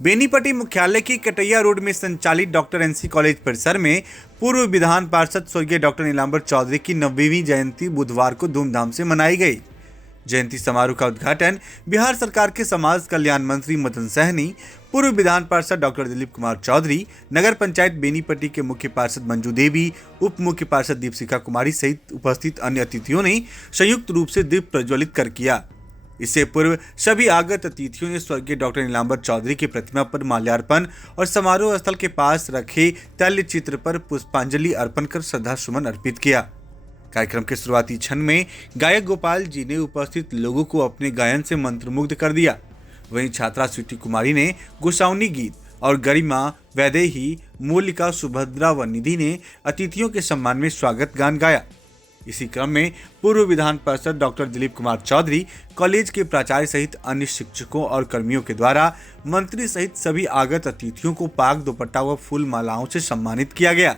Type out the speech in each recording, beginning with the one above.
बेनीपट्टी मुख्यालय की कटैया रोड में संचालित डॉक्टर एनसी कॉलेज परिसर में पूर्व विधान पार्षद स्वर्गीय डॉक्टर नीलांबर चौधरी की 90वीं जयंती बुधवार को धूमधाम से मनाई गई। जयंती समारोह का उद्घाटन बिहार सरकार के समाज कल्याण मंत्री मदन सहनी, पूर्व विधान पार्षद डॉक्टर दिलीप कुमार चौधरी, नगर पंचायत बेनीपट्टी के मुख्य पार्षद मंजू देवी, उप मुख्य पार्षद दीपशिखा कुमारी सहित उपस्थित अन्य अतिथियों ने संयुक्त रूप से दीप प्रज्वलित कर किया। इससे पूर्व सभी आगत अतिथियों ने स्वर्गीय डॉक्टर नीलांबर चौधरी की प्रतिमा पर माल्यार्पण और समारोह स्थल के पास रखे तैल चित्र पर पुष्पांजलि अर्पण कर श्रद्धा सुमन अर्पित किया। कार्यक्रम के शुरुआती क्षण में गायक गोपाल जी ने उपस्थित लोगों को अपने गायन से मंत्रमुग्ध कर दिया। वहीं छात्रा स्वीटी कुमारी ने गोसाउनी गीत और गरिमा, वैदेही, मोलिका, सुभद्रा व निधि ने अतिथियों के सम्मान में स्वागत गान गाया। इसी क्रम में पूर्व विधान पार्षद डॉक्टर दिलीप कुमार चौधरी, कॉलेज के प्राचार्य सहित अन्य शिक्षकों और कर्मियों के द्वारा मंत्री सहित सभी आगत अतिथियों को पाग दुपट्टा व फूल मालाओं से सम्मानित किया गया।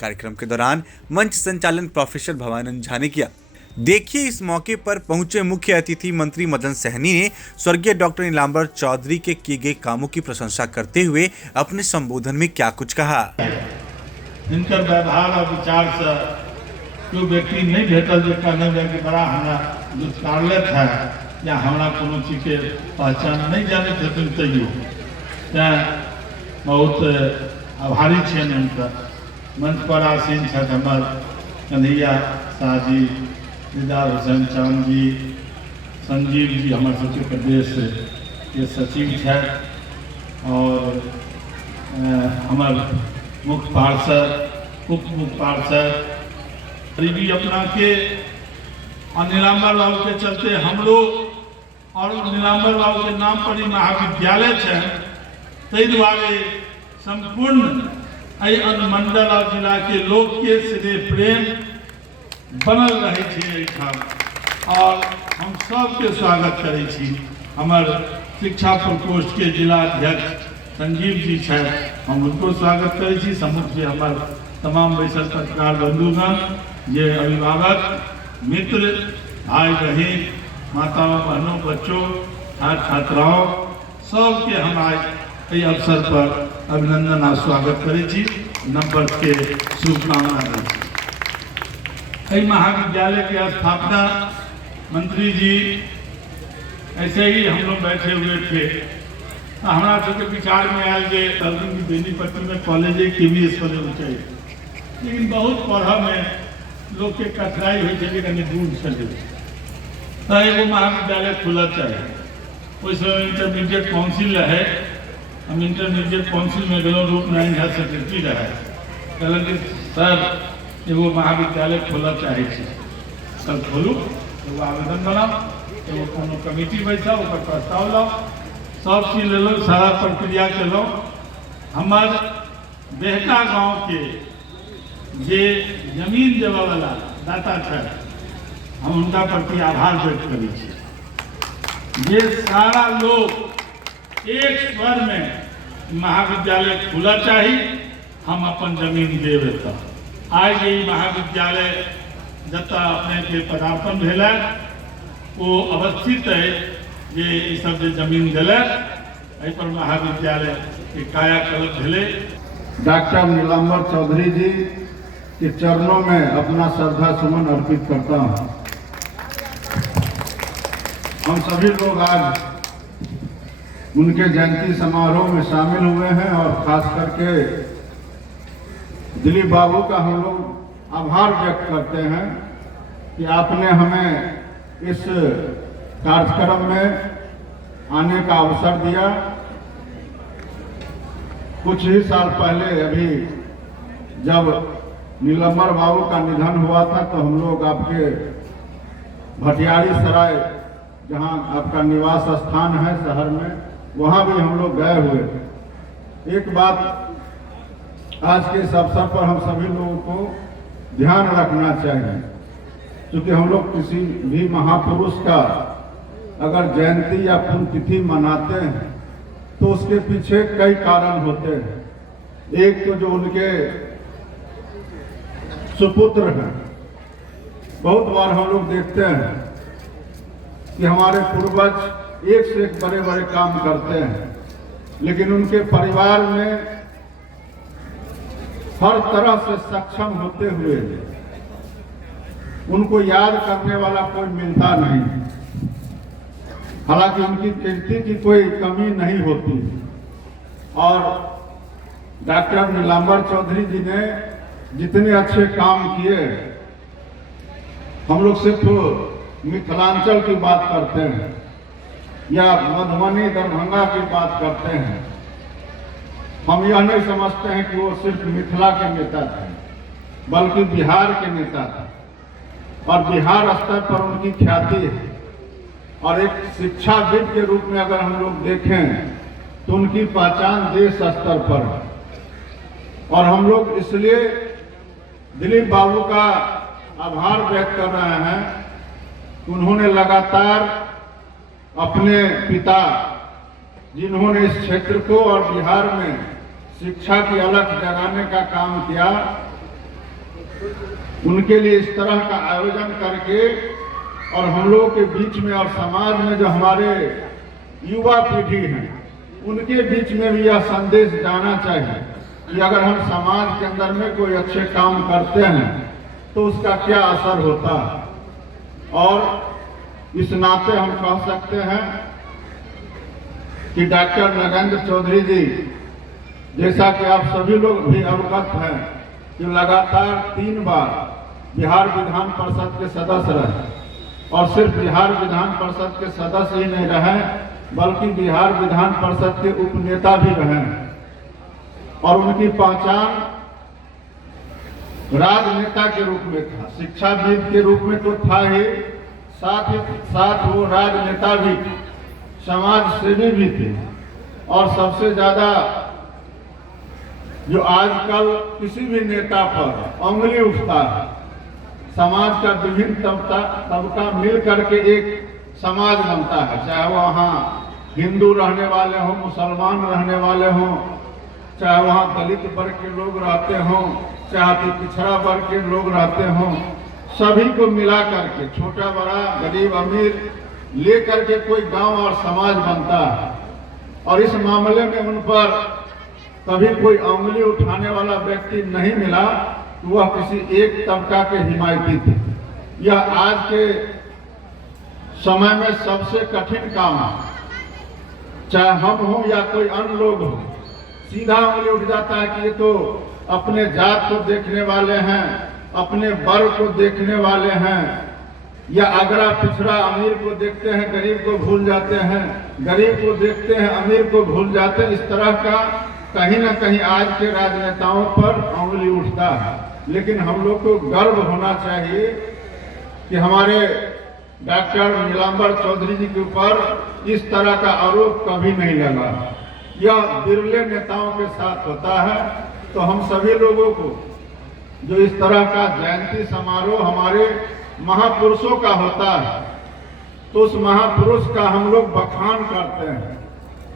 कार्यक्रम के दौरान मंच संचालन प्रोफेसर भवानंद झा ने किया। देखिए इस मौके पर पहुंचे मुख्य अतिथि मंत्री मदन सहनी ने स्वर्गीय डॉक्टर नीलांबर चौधरी के किए गए कामों की प्रशंसा करते हुए अपने संबोधन में क्या कुछ कहा। इनकर व्यवहार और विचार से जो व्यक्ति नहीं भेटल जो कहने कि बड़ा हमारा दुष्कार्य था या हमारा कोनो चीज के पहचान नहीं जाने थे तैयो बहुत आभारी छे उनका। मंच पर आसीन छथि हमर कन्हैया शाह जी, निदार हुसैन चांद जी, संजीव जी हमारे सबके प्रदेश के सचिव है और हमार मुख्य पार्षद, उप मुख्य पार्षद गरीबी अपना के और नीलांबर बाबू के चलते हम लोग और नीलांबर बाबू के नाम पर ही महाविद्यालय है। तै द्वारे संपूर्ण अनुमंडल और जिला के लोग के सिरे प्रेम बनल रहे थे और हम सबके स्वागत करे छी। हमार शिक्षा प्रकोष्ठ के जिला अध्यक्ष संजीव जी है, हम उनको स्वागत करे छी। सम्मुख से हमार तमाम बैसल पत्रकार बंधुगण, ये अभिभावक मित्र, भाई बहन, माताओं बहनों, बच्चों, छात्राओं सबके हम आज इस अवसर पर अभिनंदन और स्वागत करे छी, नंबर के शुभकामना दी। महाविद्यालय के स्थापना मंत्री जी ऐसे ही हम लोग बैठे हुए थे, हमारा सबके विचार में आया कि बेनीपट्टी में कॉलेज KVS कॉलेज चाहिए, लेकिन बहुत पढ़ा में लोग के कठिनाई हुई थे कहीं दूर चले तो एगो महाविद्यालय खुला चाहिए। उस समय इंटरमीडिएट काउंसिल है, हम इंटरमीडिएट काउंसिल में गलो रूपनारायण झा सेक्रेटरी रहे, कहलन कि सर एगो महाविद्यालय खोला चाहे सर खोलू, एगो आवेदन बनाओ, एगो कोनो कमेटी बैठा, ऊपर प्रस्ताव लाओ, सब चीज ले लो, सारा प्रक्रिया चलो। हमार बेहटा गांव के जे जमीन देवा वाला दाता है, हम उनका प्रति आभार व्यक्त करी। ये सारा लोग एक स्वर में महाविद्यालय खुला चाहिए, हम अपन जमीन देवे तो आज ये महाविद्यालय जब अपने के पदार्पण भेल वो अवस्थित है, ये सब जो जमीन दिल पर महाविद्यालय के कायाकल्प भेले। डॉक्टर नीलांबर चौधरी जी के चरणों में अपना श्रद्धा सुमन अर्पित करता हूं। हम सभी लोग आज उनके जयंती समारोह में शामिल हुए हैं और खास करके दिलीप बाबू का हम लोग आभार व्यक्त करते हैं कि आपने हमें इस कार्यक्रम में आने का अवसर दिया। कुछ ही साल पहले अभी जब नीलांबर बाबू का निधन हुआ था तो हम लोग आपके भटियारी सराय, जहां आपका निवास स्थान है शहर में, वहां भी हम लोग गए हुए। एक बात आज के इस अवसर पर हम सभी लोगों को ध्यान रखना चाहिए, क्योंकि हम लोग किसी भी महापुरुष का अगर जयंती या पुण्यतिथि मनाते हैं तो उसके पीछे कई कारण होते हैं। एक तो जो उनके सुपुत्र हैं, बहुत बार हम लोग देखते हैं कि हमारे पूर्वज एक से एक बड़े बड़े काम करते हैं, लेकिन उनके परिवार में हर तरह से सक्षम होते हुए उनको याद करने वाला कोई मिलता नहीं। हालांकि उनकी कीर्ति की कोई कमी नहीं होती। और डॉक्टर नीलांबर चौधरी जी ने जितने अच्छे काम किए, हम लोग सिर्फ मिथिलांचल की बात करते हैं या मधुबनी दरभंगा की बात करते हैं, हम यह नहीं समझते हैं कि वो सिर्फ मिथिला के नेता थे, बल्कि बिहार के नेता थे और बिहार स्तर पर उनकी ख्याति है। और एक शिक्षाविद के रूप में अगर हम लोग देखें तो उनकी पहचान देश स्तर पर है। और हम लोग इसलिए दिलीप बाबू का आभार व्यक्त कर रहे हैं, उन्होंने लगातार अपने पिता, जिन्होंने इस क्षेत्र को और बिहार में शिक्षा की अलख जगाने का काम किया, उनके लिए इस तरह का आयोजन करके और हम लोगों के बीच में और समाज में जो हमारे युवा पीढ़ी है उनके बीच में भी यह संदेश जाना चाहिए कि अगर हम समाज के अंदर में कोई अच्छे काम करते हैं तो उसका क्या असर होता है। और इस नाते हम कह सकते हैं कि डॉक्टर नरेंद्र चौधरी जी, जैसा कि आप सभी लोग भी अवगत हैं कि लगातार 3 बार बिहार विधान परिषद के सदस्य रहे और सिर्फ बिहार विधान परिषद के सदस्य ही नहीं रहे बल्कि बिहार विधान परिषद के उपनेता भी रहे। और उनकी पहचान राजनेता के रूप में था, शिक्षाविद के रूप में तो था ही, साथ वो राजनेता भी, समाज सेवी भी थे। और सबसे ज्यादा जो आजकल किसी भी नेता पर उंगली उठता है, समाज का विभिन्न तबका मिल करके एक समाज बनता है, चाहे वहाँ हिंदू रहने वाले हों, मुसलमान रहने वाले हों, चाहे वहाँ दलित वर्ग के लोग रहते हों, चाहे पिछड़ा वर्ग के लोग रहते हों, सभी को मिला करके छोटा बड़ा गरीब अमीर ले करके कोई गांव और समाज बनता है। और इस मामले में उन पर कभी कोई उंगली उठाने वाला व्यक्ति नहीं मिला, वह किसी एक तबका के हिमायती थे। यह आज के समय में सबसे कठिन काम है, चाहे हम हो या कोई अन्य लोग हो, सीधा उंगली उठ जाता है कि ये तो अपने जात को देखने वाले हैं, अपने वर्ग को देखने वाले हैं, या अगरा पिछड़ा अमीर को देखते हैं गरीब को भूल जाते हैं, गरीब को देखते हैं अमीर को भूल जाते हैं। इस तरह का कहीं ना कहीं आज के राजनेताओं पर उंगली उठता है। लेकिन हम लोग को गर्व होना चाहिए कि हमारे डॉक्टर नीलांबर चौधरी जी के ऊपर इस तरह का आरोप कभी नहीं लगा। यह बिरले नेताओं के साथ होता है। तो हम सभी लोगों को जो इस तरह का जयंती समारोह हमारे महापुरुषों का होता है, तो उस महापुरुष का हम लोग बखान करते हैं,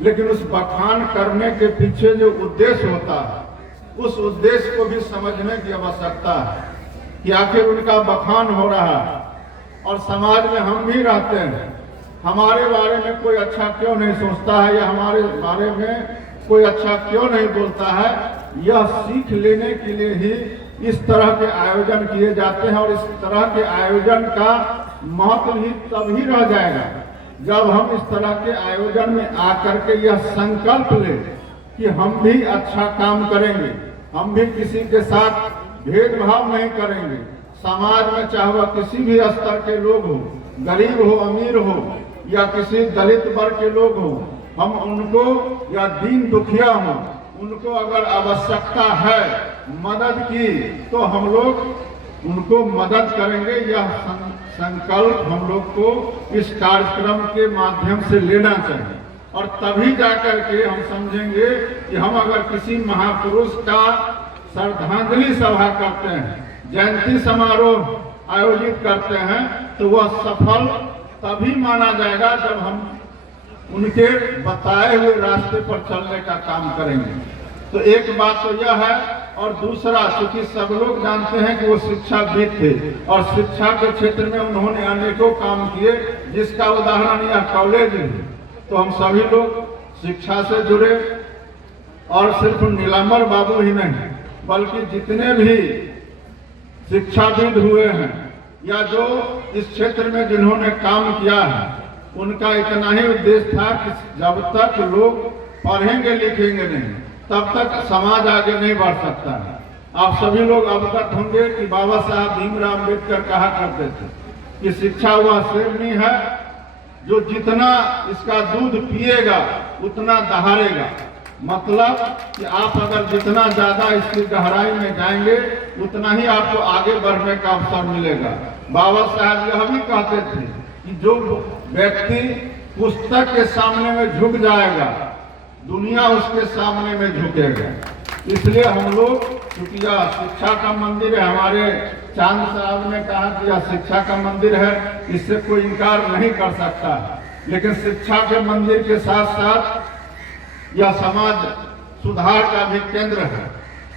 लेकिन उस बखान करने के पीछे जो उद्देश्य होता है, उस उद्देश्य को भी समझने की आवश्यकता है कि आखिर उनका बखान हो रहा है और समाज में हम भी रहते हैं, हमारे बारे में कोई अच्छा क्यों नहीं सोचता है या हमारे बारे में कोई अच्छा क्यों नहीं बोलता है। यह सीख लेने के लिए ही इस तरह के आयोजन किए जाते हैं। और इस तरह के आयोजन का महत्व ही तभी रह जाएगा जब हम इस तरह के आयोजन में आकर के यह संकल्प लें कि हम भी अच्छा काम करेंगे, हम भी किसी के साथ भेदभाव नहीं करेंगे। समाज में चाहे वह किसी भी स्तर के लोग हो, गरीब हो, अमीर हो या किसी दलित वर्ग के लोग हो, हम उनको या दीन दुखिया हो, उनको अगर आवश्यकता है मदद की तो हम लोग उनको मदद करेंगे। यह संकल्प हम लोग को इस कार्यक्रम के माध्यम से लेना चाहिए और तभी जाकर के हम समझेंगे कि हम अगर किसी महापुरुष का श्रद्धांजलि सभा करते हैं, जयंती समारोह आयोजित करते हैं, तो वह सफल तभी माना जाएगा जब हम उनके बताए हुए रास्ते पर चलने का काम करेंगे। तो एक बात तो यह है। और दूसरा, चूंकि सब लोग जानते हैं कि वो शिक्षाविद थे और शिक्षा के क्षेत्र में उन्होंने अनेकों काम किए, जिसका उदाहरण यह कॉलेज है। तो हम सभी लोग शिक्षा से जुड़े, और सिर्फ नीलांबर बाबू ही नहीं बल्कि जितने भी शिक्षाविद हुए हैं या जो इस क्षेत्र में जिन्होंने काम किया है, उनका इतना ही उद्देश्य था कि जब तक लोग पढ़ेंगे लिखेंगे नहीं, तब तक समाज आगे नहीं बढ़ सकता है। आप सभी लोग अवगत होंगे कि बाबा साहब भीमराव अम्बेडकर कहा करते थे कि शिक्षा वह शेरनी है जो जितना इसका दूध पिएगा उतना दहाड़ेगा। मतलब कि आप अगर जितना ज्यादा इसकी गहराई में जाएंगे उतना ही आपको आगे बढ़ने का अवसर मिलेगा। बाबा साहब यह भी कहते थे कि जो व्यक्ति पुस्तक के सामने में झुक जाएगा, दुनिया उसके सामने में झुकेगा। इसलिए हम लोग, क्योंकि यह शिक्षा का मंदिर है, हमारे चांद साहब ने कहा कि यह शिक्षा का मंदिर है, इससे कोई इनकार नहीं कर सकता। लेकिन शिक्षा के मंदिर के साथ साथ यह समाज सुधार का भी केंद्र है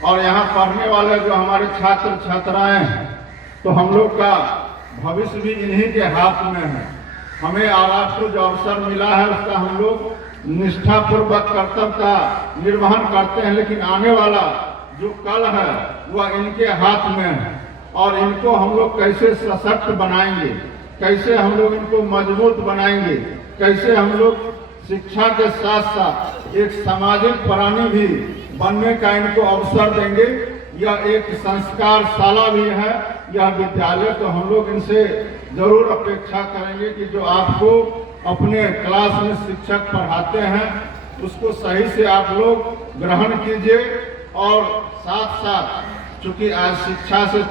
और यहाँ पढ़ने वाले जो हमारे छात्र छात्राएं हैं, तो हम लोग का भविष्य भी इन्हीं के हाथ में है। हमें और आपको जो अवसर मिला है उसका हम लोग निष्ठापूर्वक कर्तव्य का निर्वहन करते हैं, लेकिन आने वाला जो कल है वह इनके हाथ में है और इनको हम लोग कैसे सशक्त बनाएंगे, कैसे हम लोग इनको मजबूत बनाएंगे, कैसे हम लोग शिक्षा के साथ साथ एक सामाजिक प्राणी भी बनने का इनको अवसर देंगे। यह एक संस्कार शाला भी है, यह विद्यालय, तो हम लोग इनसे जरूर अपेक्षा करेंगे कि जो आपको अपने क्लास में शिक्षक पढ़ाते हैं उसको सही से आप लोग ग्रहण कीजिए। और साथ साथ चूंकि आज शिक्षा से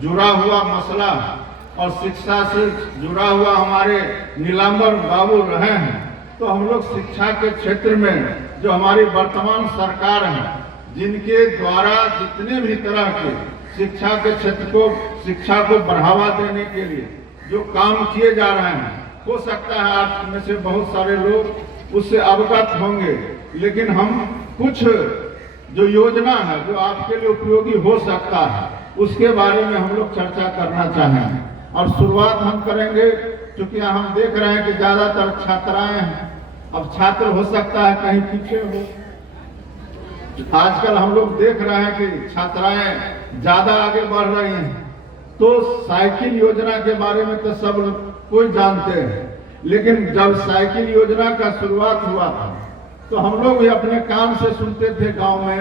जुड़ा हुआ मसला और शिक्षा से जुड़ा हुआ हमारे नीलांबर बाबू रहे हैं, तो हम लोग शिक्षा के क्षेत्र में जो हमारी वर्तमान सरकार है, जिनके द्वारा जितने भी तरह के शिक्षा के क्षेत्र को, शिक्षा को बढ़ावा देने के लिए जो काम किए जा रहे हैं, हो सकता है आप में से बहुत सारे लोग उससे अवगत होंगे, लेकिन हम कुछ जो योजना है जो आपके लिए उपयोगी हो सकता है उसके बारे में हम लोग चर्चा करना चाहेंगे। और शुरुआत हम करेंगे, क्योंकि हम देख रहे हैं कि ज्यादातर छात्राएं हैं। अब छात्र हो सकता है कहीं पीछे हो, आजकल हम लोग देख रहे हैं कि छात्राएं ज्यादा आगे बढ़ रही हैं। तो साइकिल योजना के बारे में तो सब कोई जानते हैं, लेकिन जब साइकिल योजना का शुरुआत हुआ था तो हम लोग भी अपने कान से सुनते थे, गांव में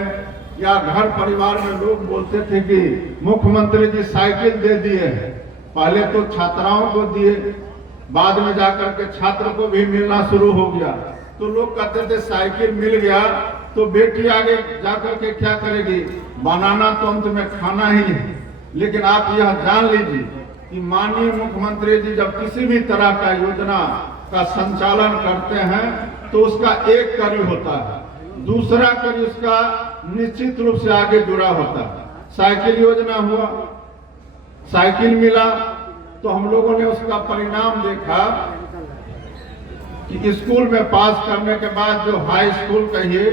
या घर परिवार में लोग बोलते थे कि मुख्यमंत्री जी साइकिल दे दिए हैं। पहले तो छात्राओं को दिए, बाद में जाकर के छात्र को भी मिलना शुरू हो गया। तो लोग कहते थे साइकिल मिल गया तो बेटी आगे जाकर के क्या करेगी, बनाना तो अंत में खाना ही है। लेकिन आप यह जान लीजिए कि माननीय मुख्यमंत्री जी जब किसी भी तरह का योजना का संचालन करते हैं तो उसका एक कड़ी होता है, दूसरा कड़ी उसका निश्चित रूप से आगे जुड़ा होता है। साइकिल योजना हुआ, साइकिल मिला, तो हम लोगों ने उसका परिणाम देखा कि स्कूल में पास करने के बाद जो हाई स्कूल कहिए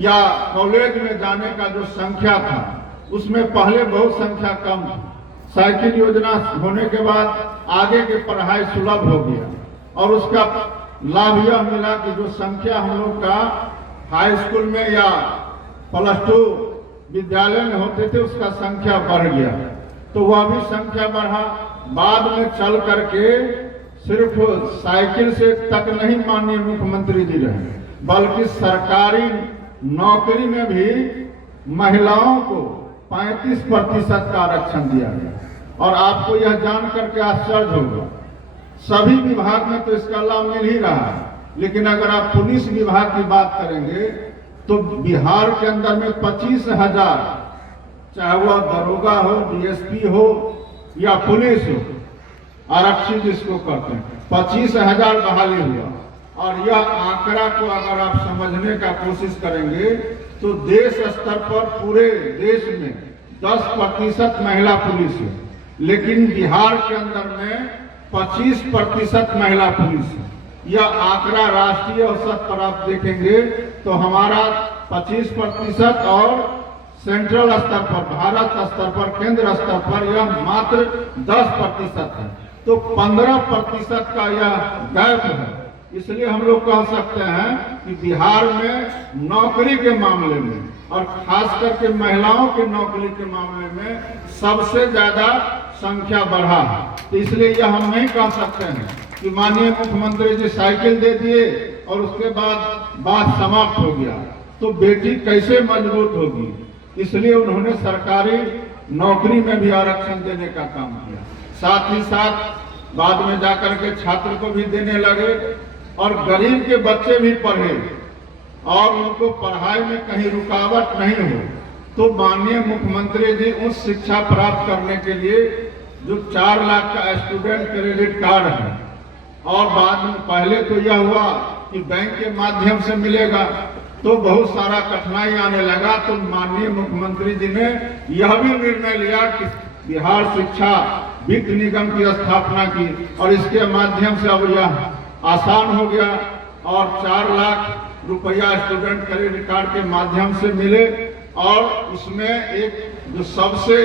या कॉलेज में जाने का जो संख्या था, उसमें पहले बहुत संख्या कम थी। साइकिल योजना होने के बाद आगे की पढ़ाई सुलभ हो गया और उसका लाभ यह मिला कि जो संख्या हम लोग का हाई स्कूल में या +2 विद्यालय में होते थे उसका संख्या बढ़ गया। तो वह भी संख्या बढ़ा, बाद में चल करके सिर्फ साइकिल से तक नहीं माननीय मुख्यमंत्री जी रहे, बल्कि सरकारी नौकरी में भी महिलाओं को 35% का आरक्षण दिया गया। और आपको यह जान करके आश्चर्य होगा, सभी विभाग में तो इसका लाभ मिल ही रहा है, लेकिन अगर आप पुलिस विभाग की बात करेंगे तो बिहार के अंदर में 25,000, चाहे वह दरोगा हो, डीएसपी हो या पुलिस हो, आरक्षित जिसको करते हैं, 25,000 बहाली हुआ। और यह आंकड़ा को अगर आप समझने का कोशिश करेंगे तो देश स्तर पर पूरे देश में 10% महिला पुलिस है, लेकिन बिहार के अंदर में 25% महिला पुलिस है। यह आंकड़ा राष्ट्रीय औसत पर आप देखेंगे तो हमारा 25% और सेंट्रल स्तर पर, भारत स्तर पर, केंद्र स्तर पर यह मात्र 10% है। तो 15% का यह गैप है। इसलिए हम लोग कह सकते हैं कि बिहार में नौकरी के मामले में और खास करके महिलाओं की नौकरी के मामले में सबसे ज्यादा संख्या बढ़ा है। तो इसलिए यह हम नहीं कह सकते हैं कि माननीय मुख्यमंत्री जी साइकिल दे दिए और उसके बाद बात समाप्त हो गया, तो बेटी कैसे मजबूत होगी। इसलिए उन्होंने सरकारी नौकरी में भी आरक्षण देने का काम किया, साथ ही साथ बाद में जाकर के छात्र को भी देने लगे और गरीब के बच्चे भी पढ़े और उनको पढ़ाई में कहीं रुकावट नहीं हो। तो माननीय मुख्यमंत्री जी उस शिक्षा प्राप्त करने के लिए जो 4 लाख का स्टूडेंट क्रेडिट कार्ड है और बाद में पहले तो यह हुआ कि बैंक के माध्यम से मिलेगा, तो बहुत सारा कठिनाई आने लगा। तो माननीय मुख्यमंत्री जी ने यह भी निर्णय लिया कि बिहार शिक्षा वित्त निगम की स्थापना की और इसके माध्यम से अब यह आसान हो गया और 4 लाख रुपया स्टूडेंट क्रेडिट कार्ड के माध्यम से मिले। और उसमें एक जो सबसे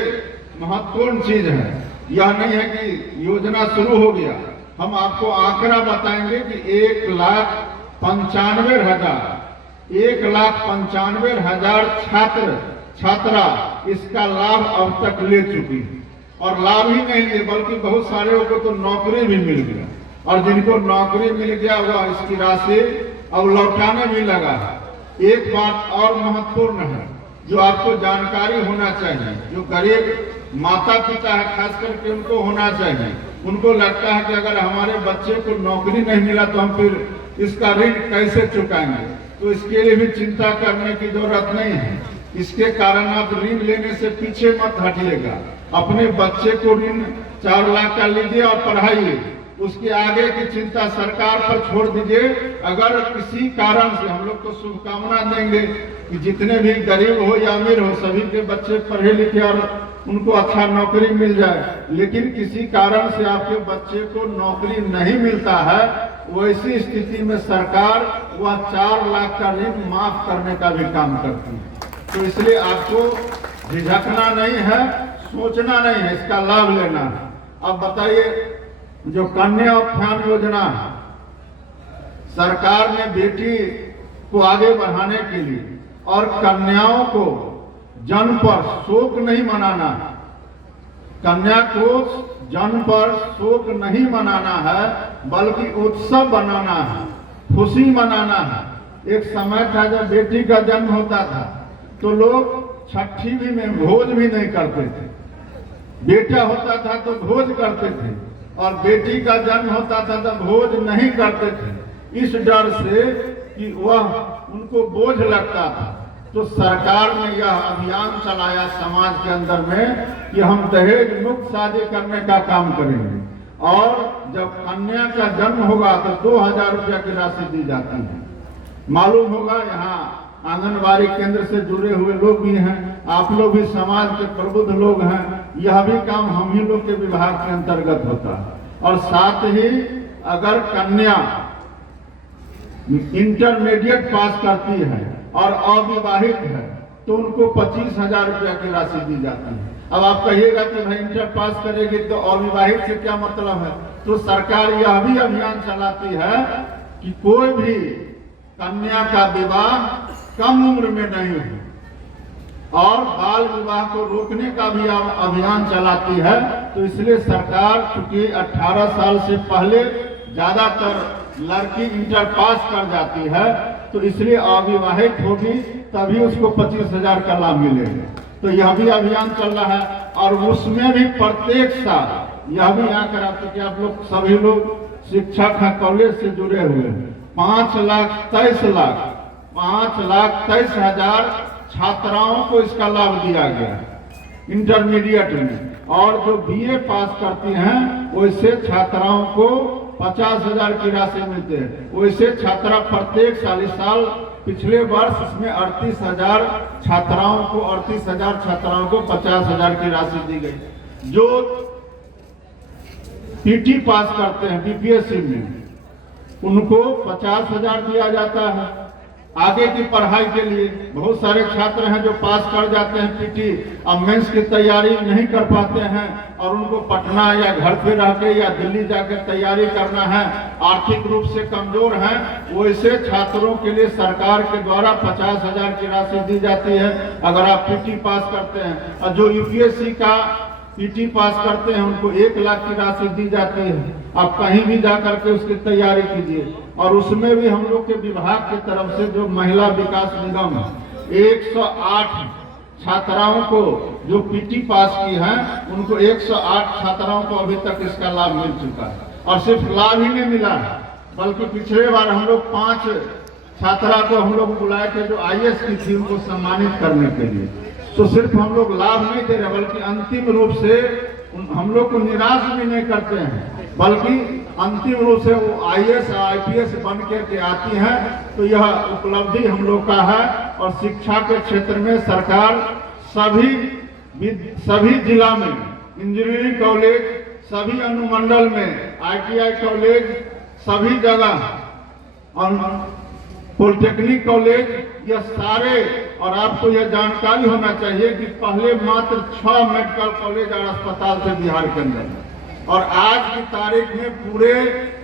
महत्वपूर्ण चीज है, यह नहीं है कि योजना शुरू हो गया, हम आपको आंकड़ा बताएंगे कि 1,95,000 छात्रा इसका लाभ अब तक ले चुकी है। और लाभ ही नहीं लिए बल्कि बहुत सारे को तो नौकरी भी मिल गया और जिनको नौकरी मिल गया वह इसकी राशि अब लौटाने भी लगा है। एक बात और महत्वपूर्ण है जो आपको जानकारी होना चाहिए, जो गरीब माता पिता है खास करके उनको होना चाहिए। उनको लगता है कि अगर हमारे बच्चे को नौकरी नहीं मिला तो हम फिर इसका ऋण कैसे चुकाएंगे, तो इसके लिए भी चिंता करने की जरूरत नहीं है। इसके कारण आप ऋण लेने से पीछे मत हटिएगा, अपने बच्चे को ऋण 4 लाख का लीजिए और पढ़ाइए, उसके आगे की चिंता सरकार पर छोड़ दीजिए। अगर किसी कारण से हम लोग को शुभकामना देंगे कि जितने भी गरीब हो या अमीर हो सभी के बच्चे पढ़े लिखे और उनको अच्छा नौकरी मिल जाए, लेकिन किसी कारण से आपके बच्चे को नौकरी नहीं मिलता है, वैसी स्थिति में सरकार वह 4 लाख का ऋण माफ करने का भी काम करती है। तो इसलिए आपको झिझकना नहीं है, सोचना नहीं है, इसका लाभ लेना है। अब बताइए, जो कन्या उत्थान योजना है, सरकार ने बेटी को आगे बढ़ाने के लिए और कन्याओं को जन्म पर शोक नहीं मनाना है, कन्या को जन्म पर शोक नहीं मनाना है बल्कि उत्सव बनाना है, खुशी मनाना है। एक समय था जब बेटी का जन्म होता था तो लोग छठी भी में भोज भी नहीं करते थे, बेटा होता था तो भोज करते थे और बेटी का जन्म होता था तो भोज नहीं करते थे, इस डर से कि वह उनको बोझ लगता था। तो सरकार ने यह अभियान चलाया समाज के अंदर में कि हम दहेज मुक्त शादी करने का काम करेंगे और जब कन्या का जन्म होगा तो 2000 रुपया की राशि दी जाती है। मालूम होगा यहाँ आंगनबाड़ी केंद्र से जुड़े हुए लोग भी हैं, आप लोग भी समाज के प्रबुद्ध लोग हैं, यह भी काम हम ही लोग के विभाग के अंतर्गत होता है। और साथ ही अगर कन्या इंटरमीडिएट पास करती है और अविवाहित है तो उनको 25,000 रुपया की राशि दी जाती है। अब आप कहिएगा कि भाई इंटर पास करेगी तो अविवाहित से क्या मतलब है, तो सरकार यह भी अभियान चलाती है कि कोई भी कन्या का विवाह कम उम्र में नहीं हो और बाल विवाह को रोकने का भी अभियान चलाती है। तो इसलिए सरकार चूंकि 18 साल से पहले ज्यादातर लड़की इंटर पास कर जाती है तो इसलिए अविवाहित होगी तभी उसको 25,000 का लाभ मिलेगा। तो यह भी अभियान चल रहा है और उसमें भी प्रत्येक साल यह भी यहाँ कराते कि आप लोग सभी लोग शिक्षक हैं, कॉलेज से जुड़े हुए हैं, 5,23,000 छात्राओं को इसका लाभ दिया गया इंटरमीडिएट में। और जो बीए पास करती हैं वैसे छात्राओं को 50,000 की राशि मिलती है। वैसे छात्रा प्रत्येक साल पिछले वर्ष इसमें 38,000 छात्राओं को 50,000 की राशि दी गई। जो पीटी पास करते हैं बीपीएससी में उनको 50,000 दिया जाता है। आगे की पढ़ाई के लिए। बहुत सारे छात्र हैं जो पास कर जाते हैं पीटी, अब मेंस की तैयारी नहीं कर पाते हैं और उनको पटना या घर पे रह के या दिल्ली जाकर तैयारी करना है, आर्थिक रूप से कमजोर हैं, वैसे छात्रों के लिए सरकार के द्वारा 50,000 की राशि दी जाती है अगर आप पीटी पास करते हैं। और जो यूपीएससी का पीटी पास करते हैं उनको 1 लाख की राशि दी जाती है। आप कहीं भी जाकर के उसकी तैयारी कीजिए। और उसमें भी हम लोग के विभाग की तरफ से जो महिला विकास निगम 108 छात्राओं को जो पीटी पास की हैं उनको 108 छात्राओं को अभी तक इसका लाभ मिल चुका है। और सिर्फ लाभ ही नहीं मिला है बल्कि पिछले बार हम लोग 5 छात्रा को हम लोग बुलाए थे जो आईएएस की थी, उनको सम्मानित करने के लिए। तो सिर्फ हम लोग लाभ नहीं दे रहे बल्कि अंतिम रूप से हम लोग को निराश भी नहीं करते हैं, बल्कि अंतिम रूप से वो आईएएस आईपीएस बन के आती हैं। तो यह उपलब्धि हम लोग का है। और शिक्षा के क्षेत्र में सरकार सभी जिला में इंजीनियरिंग कॉलेज, सभी अनुमंडल में आईटीआई कॉलेज, सभी जगह और पॉलिटेक्निक कॉलेज, यह सारे। और आपको यह जानकारी होना चाहिए कि पहले मात्र 6 मेडिकल कॉलेज और अस्पताल थे बिहार के अंदर और आज की तारीख में पूरे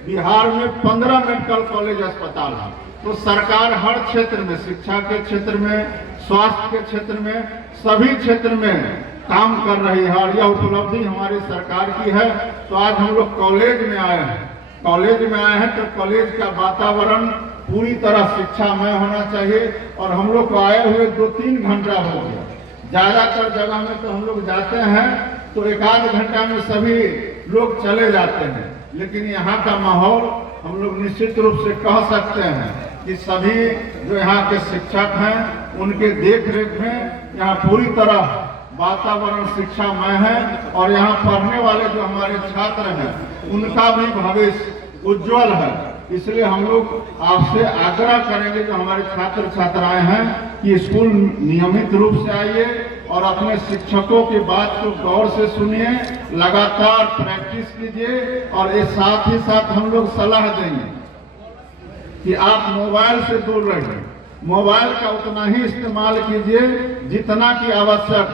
बिहार में 15 मेडिकल कॉलेज अस्पताल हैं। तो सरकार हर क्षेत्र में, शिक्षा के क्षेत्र में, स्वास्थ्य के क्षेत्र में, सभी क्षेत्र में काम कर रही है और यह उपलब्धि हमारी सरकार की है। तो आज हम लोग कॉलेज में आए हैं तो कॉलेज का वातावरण पूरी तरह शिक्षामय होना चाहिए। और हम लोग को आए हुए 2-3 घंटा हो गया। ज्यादातर जगह में तो हम लोग जाते हैं तो 1-8 घंटा में सभी लोग चले जाते हैं, लेकिन यहाँ का माहौल हम लोग निश्चित रूप से कह सकते हैं कि सभी जो यहाँ के शिक्षक हैं उनके देख रेख में यहाँ पूरी तरह वातावरण शिक्षामय है। और यहाँ पढ़ने वाले जो हमारे छात्र हैं उनका भी भविष्य उज्जवल है। इसलिए हम लोग आपसे आग्रह करेंगे जो हमारे छात्र छात्राएं हैं कि स्कूल नियमित रूप से आइए और अपने शिक्षकों की बात को गौर से सुनिए, लगातार प्रैक्टिस कीजिए। और ये साथ ही साथ हम लोग सलाह देंगे कि आप मोबाइल से दूर रहिए, मोबाइल का उतना ही इस्तेमाल कीजिए जितना कि आवश्यक,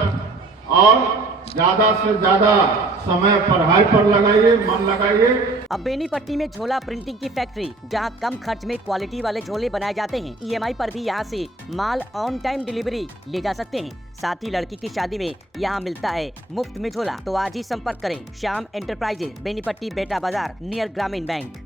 और ज्यादा से ज्यादा समय पढ़ाई पर लगाइए, मन लगाइए। अब बेनीपट्टी में झोला प्रिंटिंग की फैक्ट्री, जहां कम खर्च में क्वालिटी वाले झोले बनाए जाते हैं। ईएमआई पर भी यहां से माल ऑन टाइम डिलीवरी ले जा सकते हैं। साथ ही लड़की की शादी में यहां मिलता है मुफ्त में झोला। तो आज ही संपर्क करें श्याम एंटरप्राइजेज, बेनीपट्टी, बेटा बाजार, नियर ग्रामीण बैंक।